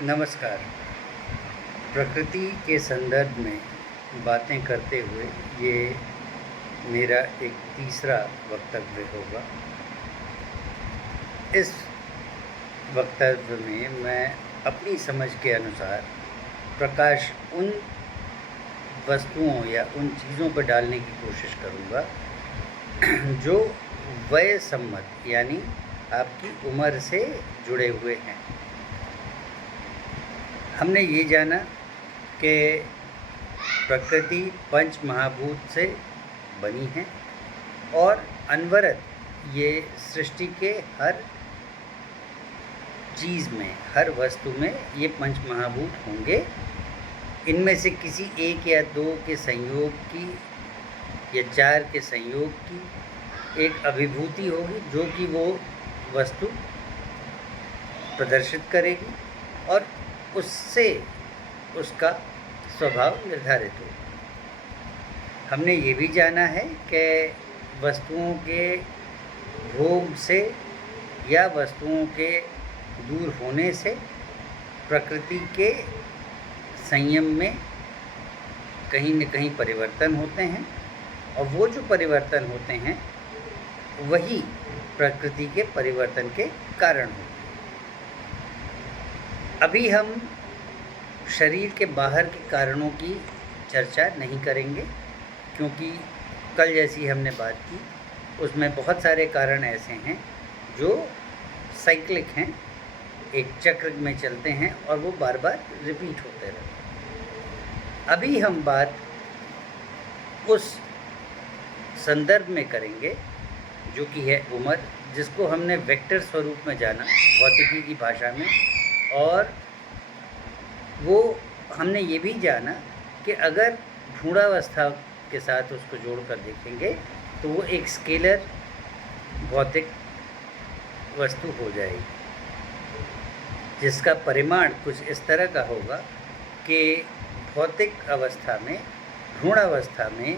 नमस्कार। प्रकृति के संदर्भ में बातें करते हुए ये मेरा एक तीसरा वक्तव्य होगा। इस वक्तव्य में मैं अपनी समझ के अनुसार प्रकाश उन वस्तुओं या उन चीज़ों पर डालने की कोशिश करूँगा जो वय सम्मत यानी आपकी उम्र से जुड़े हुए हैं। हमने ये जाना कि प्रकृति पंच महाभूत से बनी है और अनवरत ये सृष्टि के हर चीज़ में, हर वस्तु में ये पंच महाभूत होंगे। इनमें से किसी एक या दो के संयोग की या चार के संयोग की एक अभिभूति होगी जो कि वो वस्तु प्रदर्शित करेगी और उससे उसका स्वभाव निर्धारित हो। हमने ये भी जाना है कि वस्तुओं के भोग से या वस्तुओं के दूर होने से प्रकृति के संयम में कहीं न कहीं परिवर्तन होते हैं और वो जो परिवर्तन होते हैं वही प्रकृति के परिवर्तन के कारण होते हैं। अभी हम शरीर के बाहर के कारणों की चर्चा नहीं करेंगे क्योंकि कल जैसी हमने बात की उसमें बहुत सारे कारण ऐसे हैं जो साइक्लिक हैं, एक चक्र में चलते हैं और वो बार बार रिपीट होते रहते हैं। अभी हम बात उस संदर्भ में करेंगे जो कि है उम्र, जिसको हमने वेक्टर स्वरूप में जाना भौतिकी की भाषा में, और वो हमने ये भी जाना कि अगर भ्रूणावस्था के साथ उसको जोड़कर देखेंगे तो वो एक स्केलर भौतिक वस्तु हो जाएगी जिसका परिमाण कुछ इस तरह का होगा कि भौतिक अवस्था में, भ्रूणावस्था में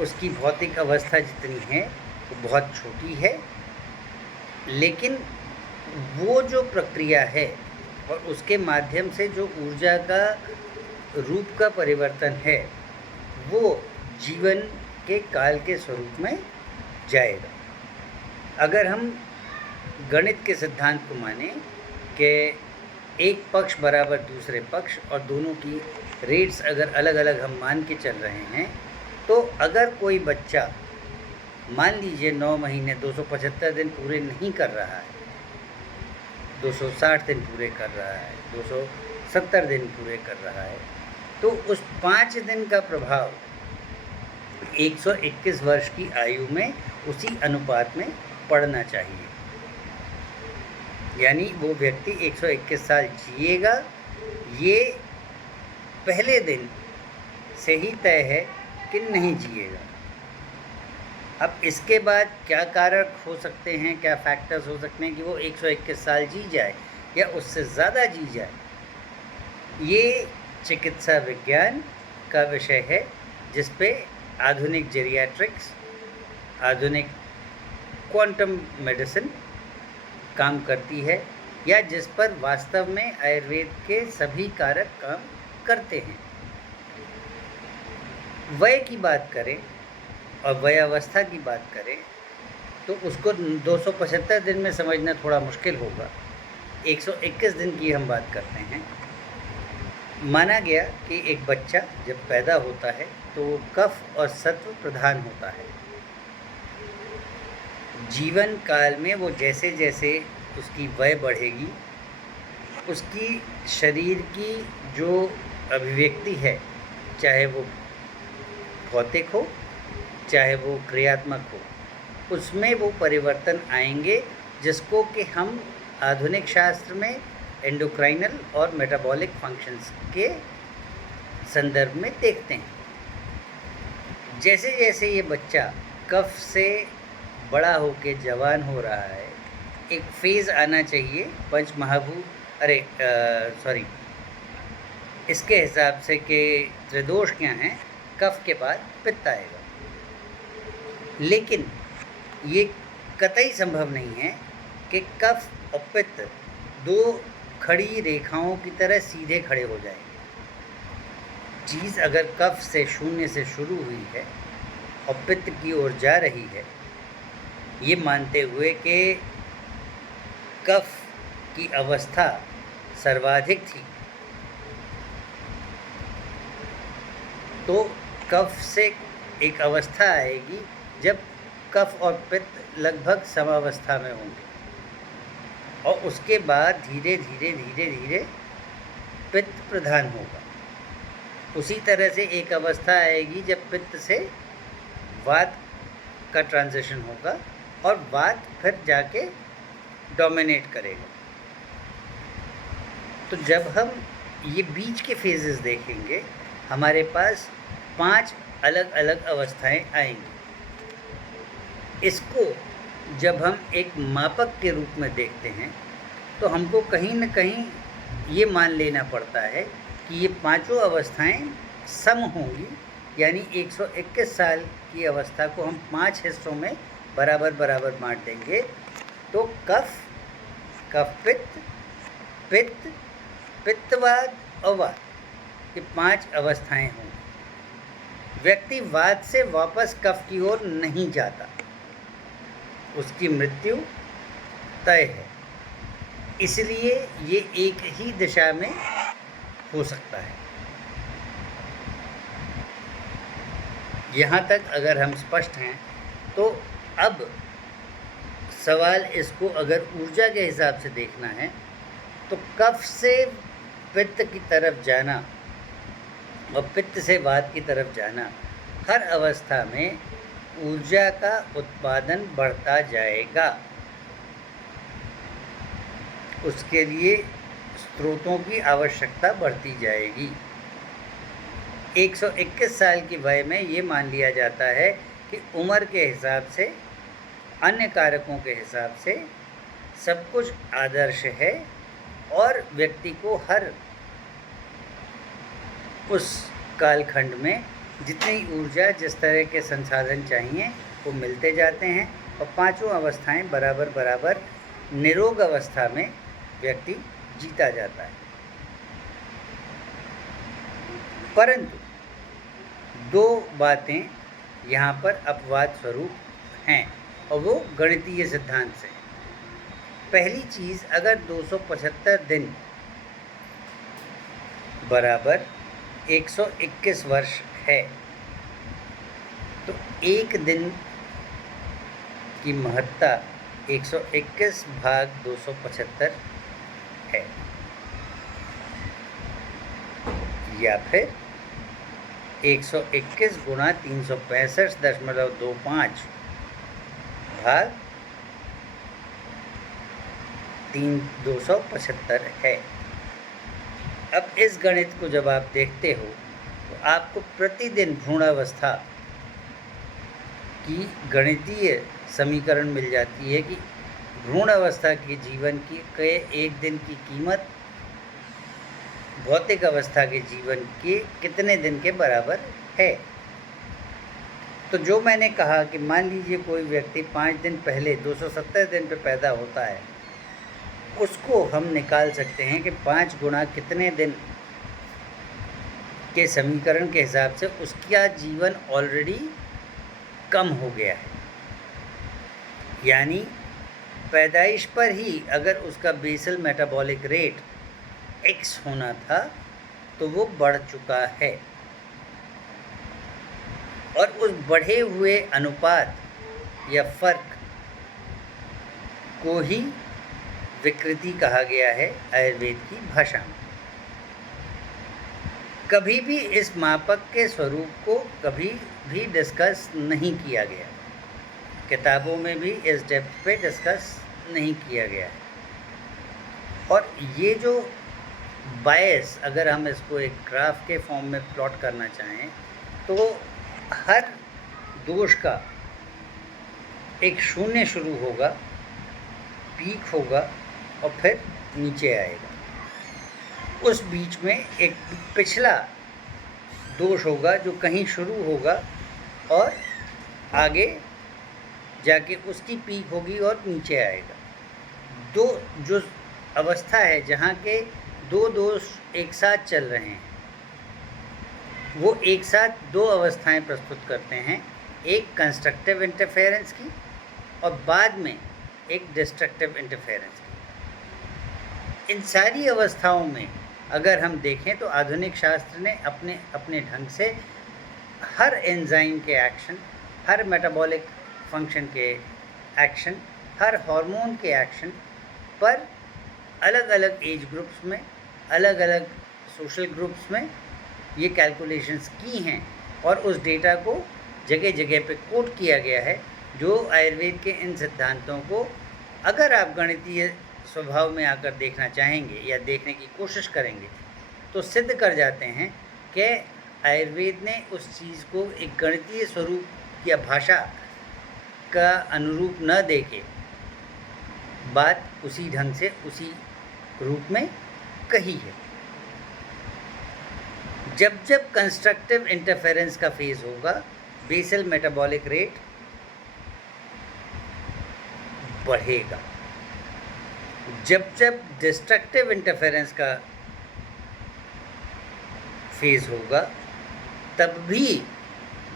उसकी भौतिक अवस्था जितनी है वो बहुत छोटी है, लेकिन वो जो प्रक्रिया है और उसके माध्यम से जो ऊर्जा का रूप का परिवर्तन है वो जीवन के काल के स्वरूप में जाएगा। अगर हम गणित के सिद्धांत को माने कि एक पक्ष बराबर दूसरे पक्ष और दोनों की रेट्स अगर अलग अलग हम मान के चल रहे हैं, तो अगर कोई बच्चा मान लीजिए 9 महीने 275 दिन पूरे नहीं कर रहा है, 260 दिन पूरे कर रहा है, 270 दिन पूरे कर रहा है, तो उस 5 दिन का प्रभाव 121 वर्ष की आयु में उसी अनुपात में पड़ना चाहिए। यानी वो व्यक्ति 121 साल जिएगा, ये पहले दिन से ही तय है कि नहीं जिएगा। अब इसके बाद क्या कारक हो सकते हैं, क्या फैक्टर्स हो सकते हैं कि वो 121 साल जी जाए या उससे ज़्यादा जी जाए, ये चिकित्सा विज्ञान का विषय है जिस पे आधुनिक जेरियाट्रिक्स, आधुनिक क्वांटम मेडिसिन काम करती है, या जिस पर वास्तव में आयुर्वेद के सभी कारक काम करते हैं। वय की बात करें और वयावस्था की बात करें तो उसको 275 दिन में समझना थोड़ा मुश्किल होगा। 121 दिन की हम बात करते हैं। माना गया कि एक बच्चा जब पैदा होता है तो वो कफ और सत्व प्रधान होता है। जीवन काल में वो जैसे जैसे उसकी वय बढ़ेगी, उसकी शरीर की जो अभिव्यक्ति है, चाहे वो भौतिक हो चाहे वो क्रियात्मक हो, उसमें वो परिवर्तन आएंगे जिसको कि हम आधुनिक शास्त्र में एंडोक्राइनल और मेटाबॉलिक फंक्शंस के संदर्भ में देखते हैं। जैसे जैसे ये बच्चा कफ से बड़ा होके जवान हो रहा है, एक फेज़ आना चाहिए पंच महाभूत, इसके हिसाब से कि त्रिदोष क्या हैं, कफ के बाद पित्त आएगा। लेकिन ये कतई संभव नहीं है कि कफ और पित्त दो खड़ी रेखाओं की तरह सीधे खड़े हो जाएंगे। चीज़ अगर कफ से शून्य से शुरू हुई है और पित्त की ओर जा रही है, ये मानते हुए कि कफ की अवस्था सर्वाधिक थी, तो कफ से एक अवस्था आएगी जब कफ और पित्त लगभग समावस्था में होंगे, और उसके बाद धीरे धीरे धीरे धीरे पित्त प्रधान होगा। उसी तरह से एक अवस्था आएगी जब पित्त से वात का ट्रांजिशन होगा और वात फिर जाके डोमिनेट करेगा। तो जब हम ये बीच के फेजेस देखेंगे, हमारे पास 5 अलग अलग अवस्थाएं आएंगी। इसको जब हम एक मापक के रूप में देखते हैं तो हमको कहीं न कहीं ये मान लेना पड़ता है कि ये पांचों अवस्थाएं सम होंगी, यानी 121 साल की अवस्था को हम 5 हिस्सों में बराबर बराबर बांट देंगे। तो कफ, कफ पित्त, पित्त, पित्तवात और वात, ये 5 अवस्थाएं होंगी। व्यक्ति वात से वापस कफ की ओर नहीं जाता, उसकी मृत्यु तय है। इसलिए ये एक ही दिशा में हो सकता है। यहाँ तक अगर हम स्पष्ट हैं तो अब सवाल इसको अगर ऊर्जा के हिसाब से देखना है तो कफ से पित्त की तरफ जाना और पित्त से वात की तरफ जाना, हर अवस्था में ऊर्जा का उत्पादन बढ़ता जाएगा। उसके लिए स्रोतों की आवश्यकता बढ़ती जाएगी। 121 साल की वय में ये मान लिया जाता है कि उम्र के हिसाब से, अन्य कारकों के हिसाब से सब कुछ आदर्श है और व्यक्ति को हर उस कालखंड में जितनी ऊर्जा, जिस तरह के संसाधन चाहिए वो मिलते जाते हैं और पांचों अवस्थाएं बराबर बराबर निरोग अवस्था में व्यक्ति जीता जाता है। परंतु 2 बातें यहाँ पर अपवाद स्वरूप हैं और वो गणितीय सिद्धांत से। पहली चीज़, अगर 275 दिन बराबर 121 वर्ष है तो एक दिन की महत्ता 121 भाग 275 है, या फिर 121 गुणा 365.25 भाग 275 है। अब इस गणित को जब आप देखते हो तो आपको प्रतिदिन भ्रूणावस्था की गणितीय समीकरण मिल जाती है कि भ्रूण अवस्था के जीवन की के एक दिन की कीमत भौतिक अवस्था के जीवन के कितने दिन के बराबर है। तो जो मैंने कहा कि मान लीजिए कोई व्यक्ति 5 दिन पहले 270 दिन पे पैदा होता है, उसको हम निकाल सकते हैं कि 5 गुणा कितने दिन के समीकरण के हिसाब से उसका जीवन ऑलरेडी कम हो गया है। यानी पैदाइश पर ही अगर उसका बेसल मेटाबॉलिक रेट x होना था तो वो बढ़ चुका है, और उस बढ़े हुए अनुपात या फर्क को ही विकृति कहा गया है आयुर्वेद की भाषा में। कभी भी इस मापक के स्वरूप को कभी भी डिस्कस नहीं किया गया, किताबों में भी इस डेप्थ पे डिस्कस नहीं किया गया है। और ये जो बायस, अगर हम इसको एक ग्राफ के फॉर्म में प्लॉट करना चाहें तो हर दोष का एक शून्य शुरू होगा, पीक होगा और फिर नीचे आएगा। उस बीच में एक पिछला दोष होगा जो कहीं शुरू होगा और आगे जाके उसकी पीक होगी और नीचे आएगा। जो अवस्था है जहाँ के दो दोष एक साथ चल रहे हैं, वो एक साथ दो अवस्थाएं प्रस्तुत करते हैं, एक कंस्ट्रक्टिव इंटरफेरेंस की और बाद में एक डिस्ट्रक्टिव इंटरफेरेंस की। इन सारी अवस्थाओं में अगर हम देखें तो आधुनिक शास्त्र ने अपने अपने ढंग से हर एंजाइम के एक्शन, हर मेटाबॉलिक फंक्शन के एक्शन, हर हार्मोन के एक्शन पर अलग अलग एज ग्रुप्स में, अलग अलग सोशल ग्रुप्स में ये कैलकुलेशंस की हैं और उस डेटा को जगह जगह पे कोट किया गया है, जो आयुर्वेद के इन सिद्धांतों को अगर आप गणितीय स्वभाव में आकर देखना चाहेंगे या देखने की कोशिश करेंगे तो सिद्ध कर जाते हैं कि आयुर्वेद ने उस चीज़ को एक गणितीय स्वरूप या भाषा का अनुरूप न देके बात उसी ढंग से उसी रूप में कही है। जब जब कंस्ट्रक्टिव इंटरफेरेंस का फेज होगा, बेसल मेटाबॉलिक रेट बढ़ेगा। जब जब डिस्ट्रक्टिव इंटरफेरेंस का फेज होगा, तब भी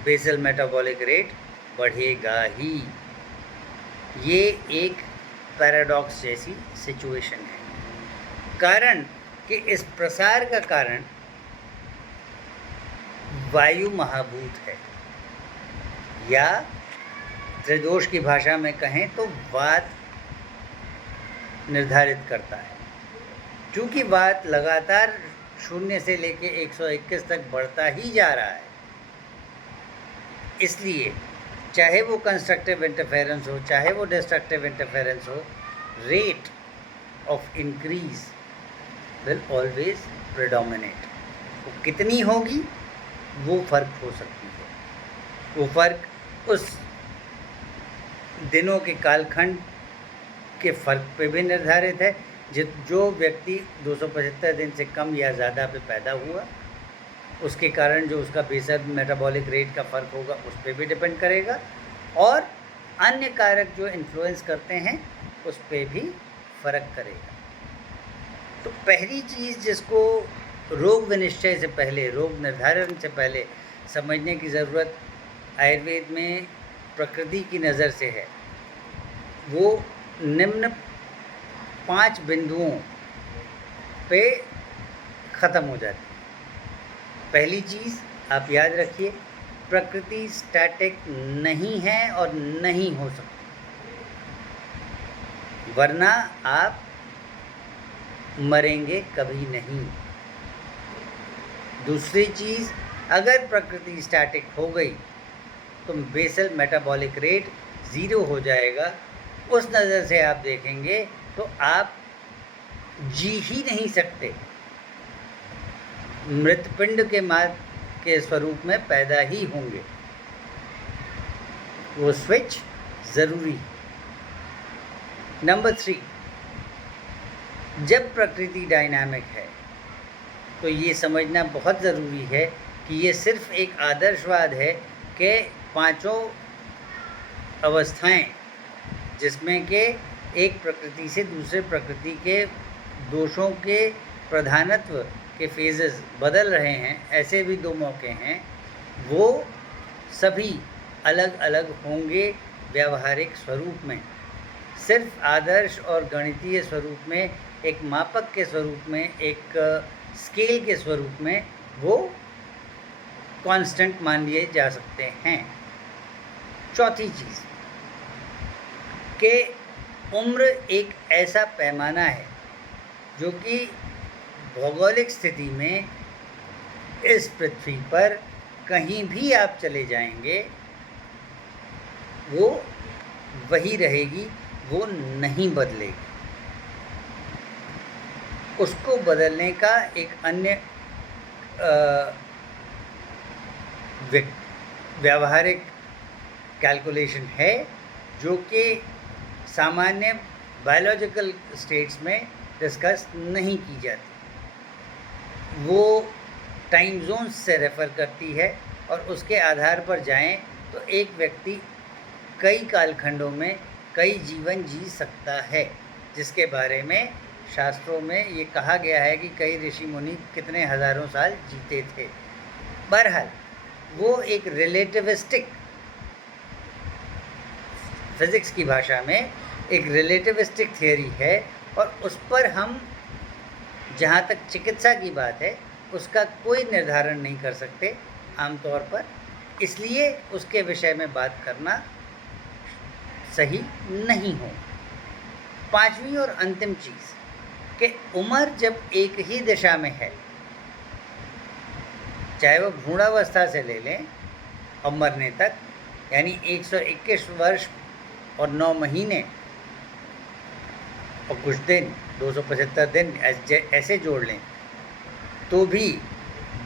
बेसल मेटाबॉलिक रेट बढ़ेगा ही। ये एक पैराडॉक्स जैसी सिचुएशन है। कारण कि इस प्रसार का कारण वायु महाभूत है, या त्रिदोष की भाषा में कहें तो वात निर्धारित करता है। क्योंकि वात लगातार 0 से लेके 121 तक बढ़ता ही जा रहा है, इसलिए चाहे वो कंस्ट्रक्टिव इंटरफेरेंस हो, चाहे वो डिस्ट्रक्टिव इंटरफेरेंस हो, rate of increase will always predominate. वो कितनी होगी वो फ़र्क हो सकती है। वो फ़र्क उस दिनों के कालखंड के फ़र्क पे भी निर्धारित है। जो व्यक्ति 275 दिन से कम या ज़्यादा पे पैदा हुआ, उसके कारण जो उसका बेसल मेटाबॉलिक रेट का फ़र्क होगा उस पर भी डिपेंड करेगा, और अन्य कारक जो इन्फ्लुएंस करते हैं उस पर भी फ़र्क करेगा। तो पहली चीज़ जिसको रोग विनिश्चय से पहले, रोग निर्धारण से पहले समझने की ज़रूरत आयुर्वेद में प्रकृति की नज़र से है, वो निम्न 5 बिंदुओं पे ख़त्म हो जाती है। पहली चीज़ आप याद रखिए, प्रकृति स्टैटिक नहीं है और नहीं हो सकती, वरना आप मरेंगे कभी नहीं। दूसरी चीज़, अगर प्रकृति स्टैटिक हो गई तो बेसल मेटाबॉलिक रेट 0 हो जाएगा। उस नज़र से आप देखेंगे तो आप जी ही नहीं सकते, मृतपिंड के स्वरूप में पैदा ही होंगे। वो स्विच ज़रूरी। नंबर 3, जब प्रकृति डायनामिक है तो ये समझना बहुत ज़रूरी है कि ये सिर्फ एक आदर्शवाद है कि 5 अवस्थाएं, जिसमें कि एक प्रकृति से दूसरे प्रकृति के दोषों के प्रधानत्व के फेजेस बदल रहे हैं, ऐसे भी 2 मौके हैं, वो सभी अलग अलग होंगे व्यावहारिक स्वरूप में। सिर्फ आदर्श और गणितीय स्वरूप में, एक मापक के स्वरूप में, एक स्केल के स्वरूप में वो कांस्टेंट मान लिए जा सकते हैं। चौथी चीज़ कि उम्र एक ऐसा पैमाना है जो कि भौगोलिक स्थिति में इस पृथ्वी पर कहीं भी आप चले जाएंगे वो वही रहेगी, वो नहीं बदलेगी। उसको बदलने का एक अन्य व्यावहारिक कैलकुलेशन है जो कि सामान्य बायोलॉजिकल स्टेट्स में डिस्कस नहीं की जाती। वो टाइम जोन्स से रेफ़र करती है और उसके आधार पर जाएं तो एक व्यक्ति कई कालखंडों में कई जीवन जी सकता है, जिसके बारे में शास्त्रों में ये कहा गया है कि कई ऋषि मुनि कितने हज़ारों साल जीते थे। बहरहाल वो एक रिलेटिविस्टिक, फिज़िक्स की भाषा में एक रिलेटिविस्टिक थियरी है, और उस पर हम, जहाँ तक चिकित्सा की बात है, उसका कोई निर्धारण नहीं कर सकते आमतौर पर, इसलिए उसके विषय में बात करना सही नहीं हो। पांचवी और अंतिम चीज़ कि उम्र जब एक ही दिशा में है, चाहे वो भ्रूणावस्था से ले लें और मरने तक, यानी 121 वर्ष और 9 महीने और कुछ दिन, 275 दिन ऐसे जोड़ लें, तो भी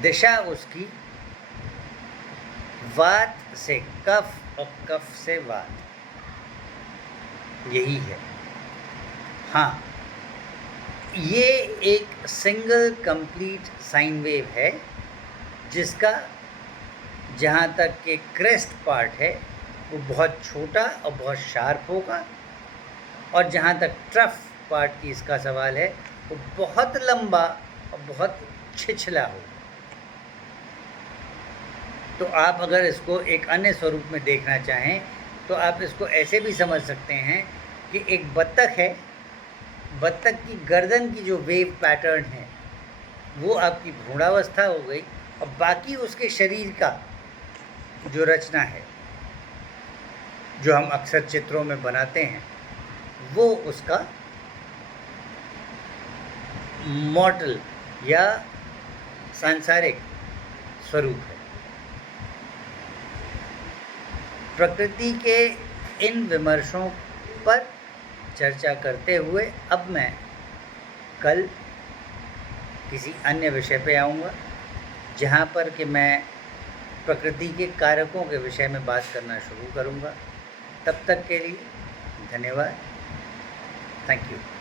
दिशा उसकी वात से कफ और कफ से वात, यही है। हाँ, ये एक सिंगल कंप्लीट साइन वेव है, जिसका जहाँ तक कि क्रेस्ट पार्ट है वो बहुत छोटा और बहुत शार्प होगा, और जहाँ तक ट्रफ पार्ट की इसका सवाल है वो बहुत लंबा और बहुत छिछला होगा। तो आप अगर इसको एक अन्य स्वरूप में देखना चाहें तो आप इसको ऐसे भी समझ सकते हैं कि एक बत्तख है, बत्तख की गर्दन की जो वेव पैटर्न है वो आपकी भ्रूणावस्था हो गई, और बाकी उसके शरीर का जो रचना है, जो हम अक्सर चित्रों में बनाते हैं, वो उसका मॉर्टल या सांसारिक स्वरूप है। प्रकृति के इन विमर्शों पर चर्चा करते हुए अब मैं कल किसी अन्य विषय पे आऊँगा, जहाँ पर कि मैं प्रकृति के कारकों के विषय में बात करना शुरू करूँगा। तब तक के लिए धन्यवाद। Thank you.